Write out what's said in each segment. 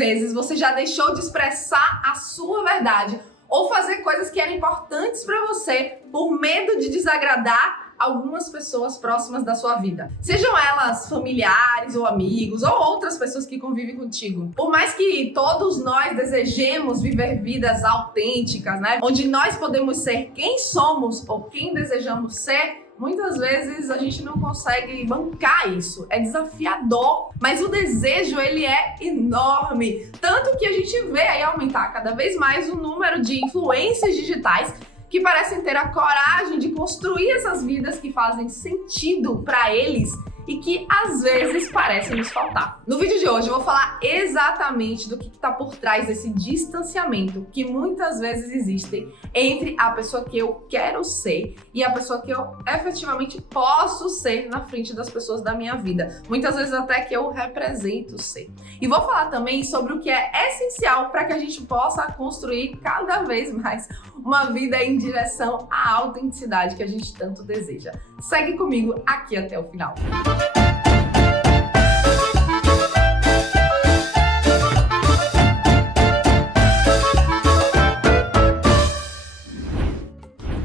vezes você já deixou de expressar a sua verdade ou fazer coisas que eram importantes para você por medo de desagradar algumas pessoas próximas da sua vida? Sejam elas familiares ou amigos ou outras pessoas que convivem contigo. Por mais que todos nós desejemos viver vidas autênticas, né? Onde nós podemos ser quem somos ou quem desejamos ser, muitas vezes a gente não consegue bancar isso. É desafiador, mas o desejo, ele é enorme. Tanto que a gente vê aí aumentar cada vez mais o número de influências digitais que parecem ter a coragem de construir essas vidas que fazem sentido para eles e que às vezes parecem nos faltar. No vídeo de hoje eu vou falar exatamente do que está por trás desse distanciamento que muitas vezes existe entre a pessoa que eu quero ser e a pessoa que eu efetivamente posso ser na frente das pessoas da minha vida. Muitas vezes até que eu represento ser. E vou falar também sobre o que é essencial para que a gente possa construir cada vez mais uma vida em direção à autenticidade que a gente tanto deseja. Segue comigo aqui até o final.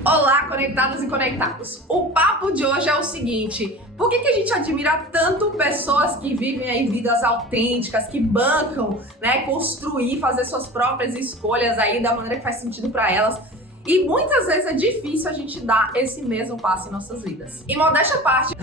Olá, conectadas e conectados! O papo de hoje é o seguinte: por que a gente admira tanto pessoas que vivem aí vidas autênticas, que bancam, né, construir, fazer suas próprias escolhas aí da maneira que faz sentido para elas? E muitas vezes é difícil a gente dar esse mesmo passo em nossas vidas. E modéstia à parte,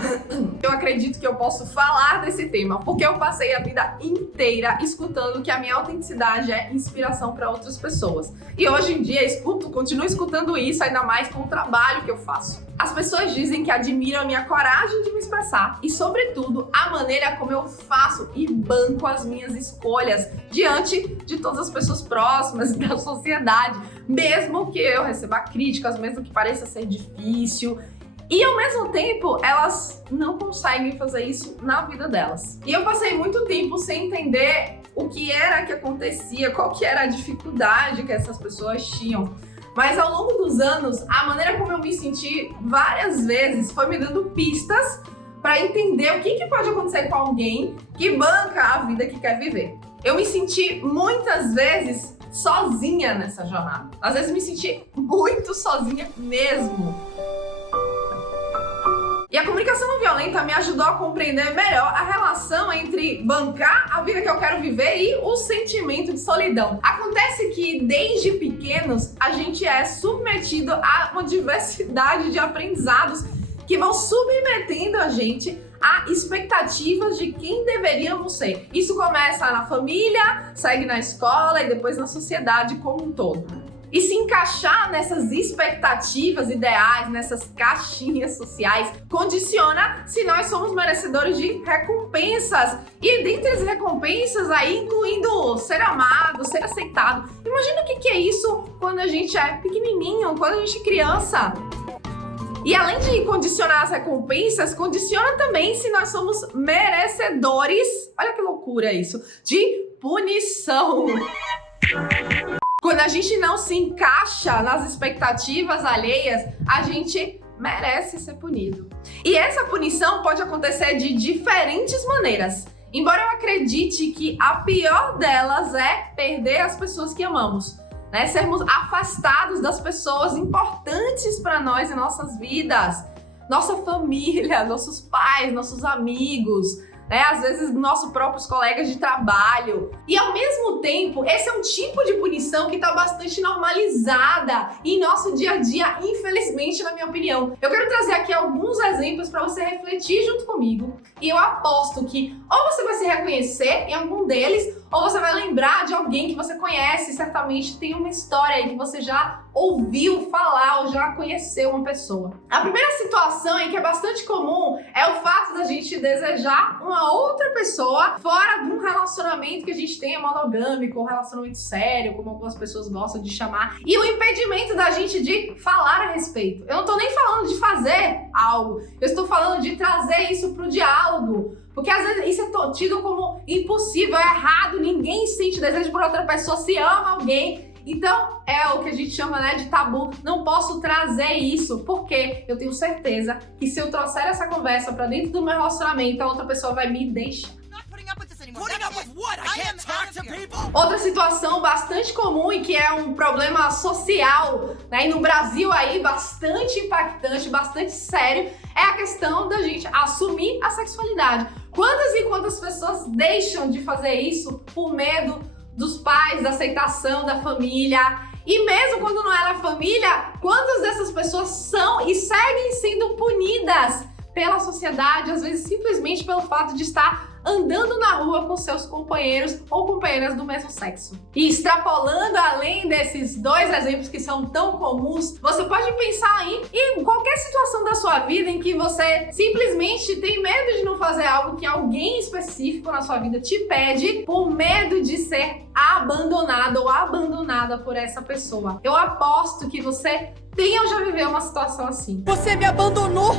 eu acredito que eu posso falar desse tema, porque eu passei a vida inteira escutando que a minha autenticidade é inspiração para outras pessoas. E hoje em dia continuo escutando isso, ainda mais com o trabalho que eu faço. As pessoas dizem que admiram a minha coragem de me expressar e, sobretudo, a maneira como eu faço e banco as minhas escolhas diante de todas as pessoas próximas da sociedade, mesmo que eu receba críticas, mesmo que pareça ser difícil. E ao mesmo tempo, elas não conseguem fazer isso na vida delas. E eu passei muito tempo sem entender o que era que acontecia, qual que era a dificuldade que essas pessoas tinham. Mas ao longo dos anos, a maneira como eu me senti várias vezes foi me dando pistas para entender o que pode acontecer com alguém que banca a vida que quer viver. Eu me senti muitas vezes sozinha nessa jornada. Às vezes me senti muito sozinha mesmo. E a comunicação não violenta me ajudou a compreender melhor a relação entre bancar a vida que eu quero viver e o sentimento de solidão. Acontece que desde pequenos a gente é submetido a uma diversidade de aprendizados que vão submetendo a gente a expectativas de quem deveríamos ser. Isso começa na família, segue na escola e depois na sociedade como um todo. E se encaixar nessas expectativas ideais, nessas caixinhas sociais, condiciona se nós somos merecedores de recompensas. E dentre as recompensas aí, incluindo ser amado, ser aceitado. Imagina o que é isso quando a gente é pequenininho, quando a gente é criança. E além de condicionar as recompensas, condiciona também se nós somos merecedores, olha que loucura isso, de punição. Quando a gente não se encaixa nas expectativas alheias, a gente merece ser punido. E essa punição pode acontecer de diferentes maneiras. Embora eu acredite que a pior delas é perder as pessoas que amamos, né? Sermos afastados das pessoas importantes para nós em nossas vidas. Nossa família, nossos pais, nossos amigos, né? Às vezes nossos próprios colegas de trabalho. E ao mesmo tempo, esse é um tipo de punição que está bastante normalizada em nosso dia a dia, infelizmente, na minha opinião. Eu quero trazer aqui alguns exemplos para você refletir junto comigo. E eu aposto que ou você vai se reconhecer em algum deles, ou você vai lembrar de alguém que você conhece, certamente tem uma história aí que você já ouviu falar ou já conheceu uma pessoa. A primeira situação aí que é bastante comum é o fato da gente desejar uma outra pessoa fora de um relacionamento que a gente tenha monogâmico ou relacionamento sério, como algumas pessoas gostam de chamar, e o impedimento da gente de falar a respeito. Eu não tô nem falando de fazer algo, eu estou falando de trazer isso pro diálogo. Porque às vezes isso é tido como impossível, é errado, ninguém sente desejo por outra pessoa, se ama alguém. Então é o que a gente chama, né, de tabu. Não posso trazer isso, porque eu tenho certeza que se eu trouxer essa conversa pra dentro do meu relacionamento, a outra pessoa vai me deixar. Outra situação bastante comum e que é um problema social, né, e no Brasil aí bastante impactante, bastante sério, é a questão da gente assumir a sexualidade. Quantas e quantas pessoas deixam de fazer isso por medo dos pais, da aceitação da família? E mesmo quando não é da família, quantas dessas pessoas são e seguem sendo punidas pela sociedade, às vezes simplesmente pelo fato de estar andando na rua com seus companheiros ou companheiras do mesmo sexo. E extrapolando além desses dois exemplos que são tão comuns, você pode pensar aí em qualquer situação da sua vida em que você simplesmente tem medo de não fazer algo que alguém específico na sua vida te pede por medo de ser abandonado ou abandonada por essa pessoa. Eu aposto que você tem ou já viveu uma situação assim. Você me abandonou!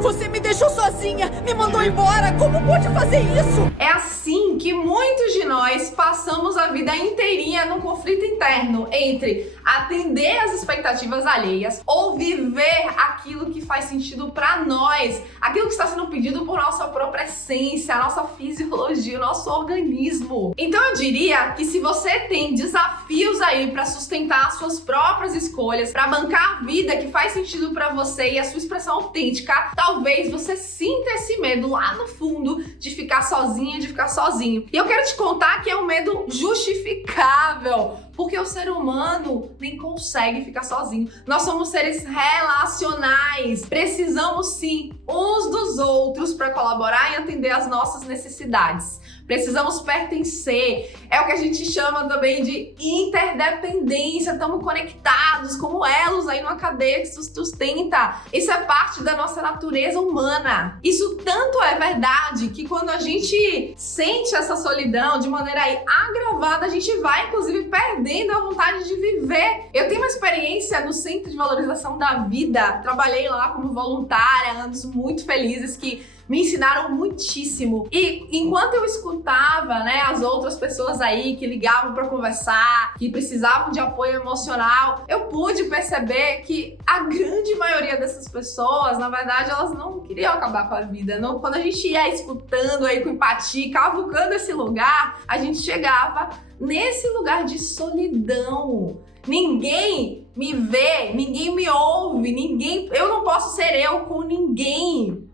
Você me deixou sozinha! Me mandou embora! Como pode fazer isso? É assim que muitos de nós passamos a vida inteirinha num conflito interno entre atender às expectativas alheias ou viver aquilo que faz sentido pra nós, aquilo que está sendo pedido por nossa própria essência, a nossa fisiologia, o nosso organismo. Então eu diria que se você tem desafios aí pra sustentar as suas próprias escolhas, pra bancar a vida que faz sentido pra você e a sua expressão autêntica, talvez você sinta esse medo lá no fundo de ficar sozinha, de ficar sozinho. E eu quero te contar que é um medo justificável, porque o ser humano nem consegue ficar sozinho. Nós somos seres relacionais. Precisamos sim uns dos outros para colaborar e atender às nossas necessidades. Precisamos pertencer. É o que a gente chama também de interdependência. Estamos conectados como elos aí numa cadeia que se sustenta. Isso é parte da nossa natureza humana. Isso tanto é verdade que quando a gente sente essa solidão de maneira aí agravada, a gente vai inclusive perdendo a vontade de viver. Eu tenho uma experiência no Centro de Valorização da Vida. Trabalhei lá como voluntária, anos muito felizes que me ensinaram muitíssimo. E enquanto eu escutava, né, as outras pessoas aí que ligavam para conversar, que precisavam de apoio emocional, eu pude perceber que a grande maioria dessas pessoas, na verdade, elas não queriam acabar com a vida. Não, quando a gente ia escutando aí com empatia, cavucando esse lugar, a gente chegava nesse lugar de solidão. Ninguém me vê, ninguém me ouve, eu não posso ser eu com ninguém.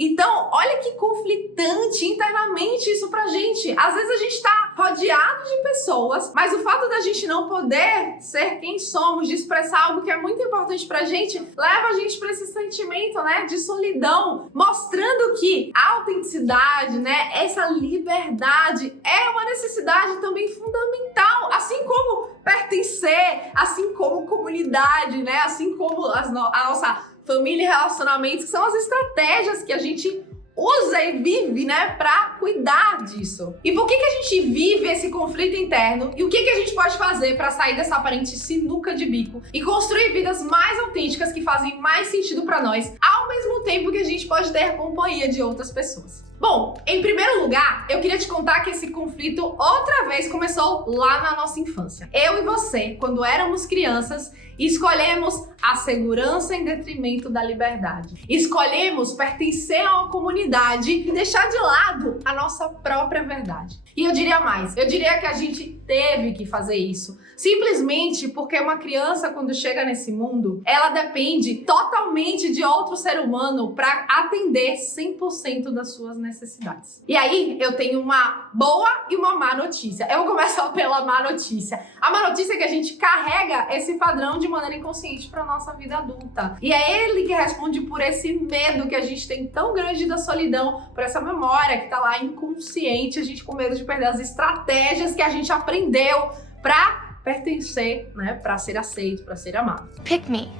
Então, olha que conflitante internamente isso pra gente. Às vezes a gente tá rodeado de pessoas, mas o fato da gente não poder ser quem somos, de expressar algo que é muito importante pra gente, leva a gente pra esse sentimento, né, de solidão, mostrando que a autenticidade, né, essa liberdade é uma necessidade também fundamental, assim como pertencer, assim como comunidade, né, assim como a nossa família e relacionamentos, que são as estratégias que a gente usa e vive, né, pra cuidar disso. E por que a gente vive esse conflito interno e o que a gente pode fazer pra sair dessa aparente sinuca de bico e construir vidas mais autênticas que fazem mais sentido pra nós, ao mesmo tempo que a gente pode ter a companhia de outras pessoas? Bom, em primeiro lugar, eu queria te contar que esse conflito outra vez começou lá na nossa infância. Eu e você, quando éramos crianças, escolhemos a segurança em detrimento da liberdade. Escolhemos pertencer a uma comunidade e deixar de lado a nossa própria verdade. E eu diria mais, eu diria que a gente teve que fazer isso, simplesmente porque uma criança, quando chega nesse mundo, ela depende totalmente de outro ser humano para atender 100% das suas necessidades. E aí, eu tenho uma boa e uma má notícia. Eu vou começar pela má notícia. A má notícia é que a gente carrega esse padrão de maneira inconsciente para nossa vida adulta. E é ele que responde por esse medo que a gente tem tão grande da solidão, por essa memória que tá lá inconsciente, a gente com medo de perder as estratégias que a gente aprendeu para pertencer, né, para ser aceito, para ser amado. Pick me.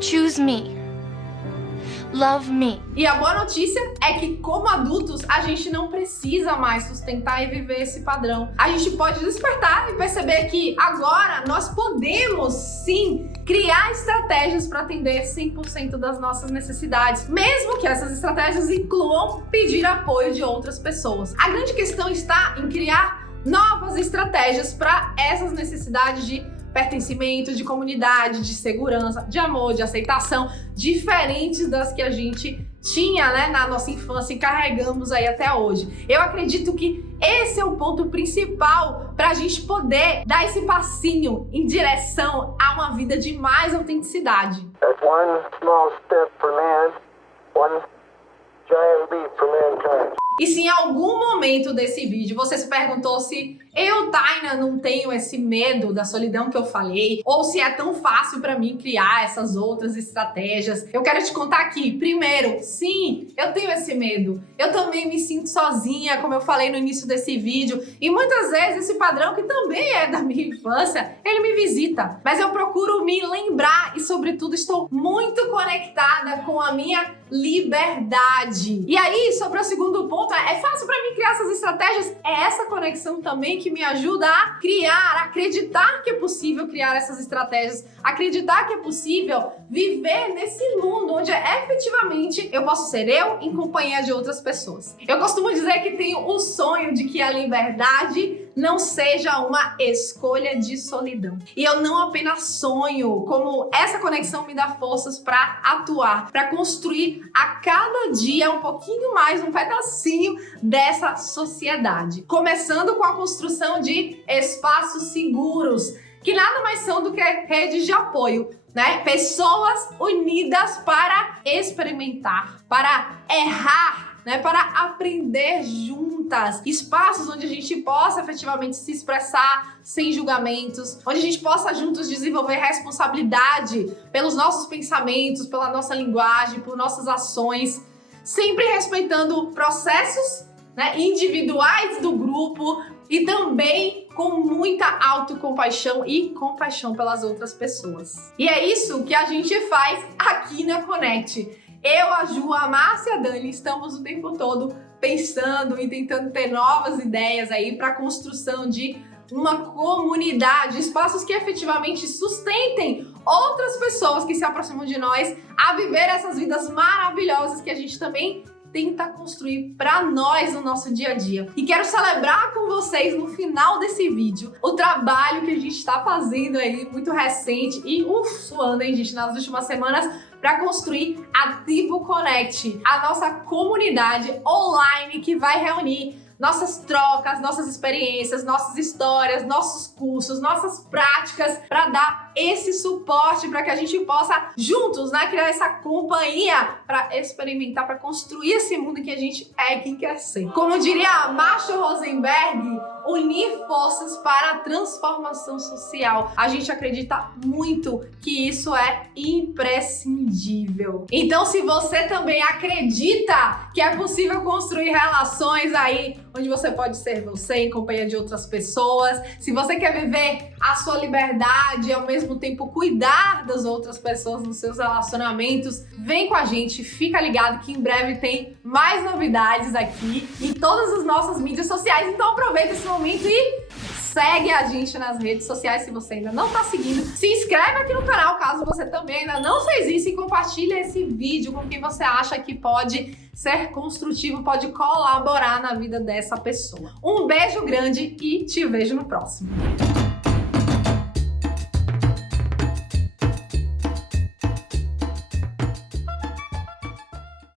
Choose me. Love me. E a boa notícia é que, como adultos, a gente não precisa mais sustentar e viver esse padrão. A gente pode despertar e perceber que agora nós podemos sim criar estratégias para atender 100% das nossas necessidades, mesmo que essas estratégias incluam pedir apoio de outras pessoas. A grande questão está em criar novas estratégias para essas necessidades de pertencimento, de comunidade, de segurança, de amor, de aceitação, diferentes das que a gente tinha, né, na nossa infância e carregamos aí até hoje. Eu acredito que esse é o ponto principal para a gente poder dar esse passinho em direção a uma vida de mais autenticidade. That's one small step for man, one giant leap for mankind. E se em algum momento desse vídeo você se perguntou se eu, Taina, não tenho esse medo da solidão que eu falei, ou se é tão fácil pra mim criar essas outras estratégias, eu quero te contar aqui. Primeiro, sim, eu tenho esse medo. Eu também me sinto sozinha, como eu falei no início desse vídeo, e muitas vezes esse padrão, que também é da minha infância, ele me visita. Mas eu procuro me lembrar e, sobretudo, estou muito conectada com a minha liberdade. E aí, sobre o segundo ponto, é fácil pra mim criar essas estratégias? É essa conexão também que me ajuda a criar, a acreditar que é possível criar essas estratégias, acreditar que é possível viver nesse mundo onde efetivamente eu posso ser eu em companhia de outras pessoas. Eu costumo dizer que tenho o sonho de que a liberdade não seja uma escolha de solidão. E eu não apenas sonho, como essa conexão me dá forças para atuar, para construir a cada dia um pouquinho mais, um pedacinho dessa sociedade. Começando com a construção de espaços seguros, que nada mais são do que redes de apoio, né? Pessoas unidas para experimentar, para errar, né, para aprender juntas, espaços onde a gente possa efetivamente se expressar sem julgamentos, onde a gente possa juntos desenvolver responsabilidade pelos nossos pensamentos, pela nossa linguagem, por nossas ações, sempre respeitando processos, né, individuais do grupo e também com muita autocompaixão e compaixão pelas outras pessoas. E é isso que a gente faz aqui na Connect. Eu, a Ju, a Márcia e a Dani estamos o tempo todo pensando e tentando ter novas ideias aí para a construção de uma comunidade, espaços que efetivamente sustentem outras pessoas que se aproximam de nós a viver essas vidas maravilhosas que a gente também tenta construir para nós no nosso dia a dia. E quero celebrar com vocês no final desse vídeo o trabalho que a gente está fazendo aí, muito recente e suando, hein, gente, nas últimas semanas, para construir a Tribo Connect, a nossa comunidade online que vai reunir nossas trocas, nossas experiências, nossas histórias, nossos cursos, nossas práticas, para dar esse suporte para que a gente possa juntos, né, criar essa companhia para experimentar, para construir esse mundo que a gente é quem quer ser. Como diria Marshall Rosenberg, unir forças para a transformação social. A gente acredita muito que isso é imprescindível. Então, se você também acredita que é possível construir relações aí onde você pode ser você em companhia de outras pessoas, se você quer viver a sua liberdade e ao mesmo tempo cuidar das outras pessoas nos seus relacionamentos, vem com a gente, fica ligado que em breve tem mais novidades aqui em todas as nossas mídias sociais. Então aproveita esse momento e segue a gente nas redes sociais se você ainda não está seguindo. Se inscreve aqui no canal caso você também ainda não fez isso e compartilha esse vídeo com quem você acha que pode ser construtivo, pode colaborar na vida dessa pessoa. Um beijo grande e te vejo no próximo.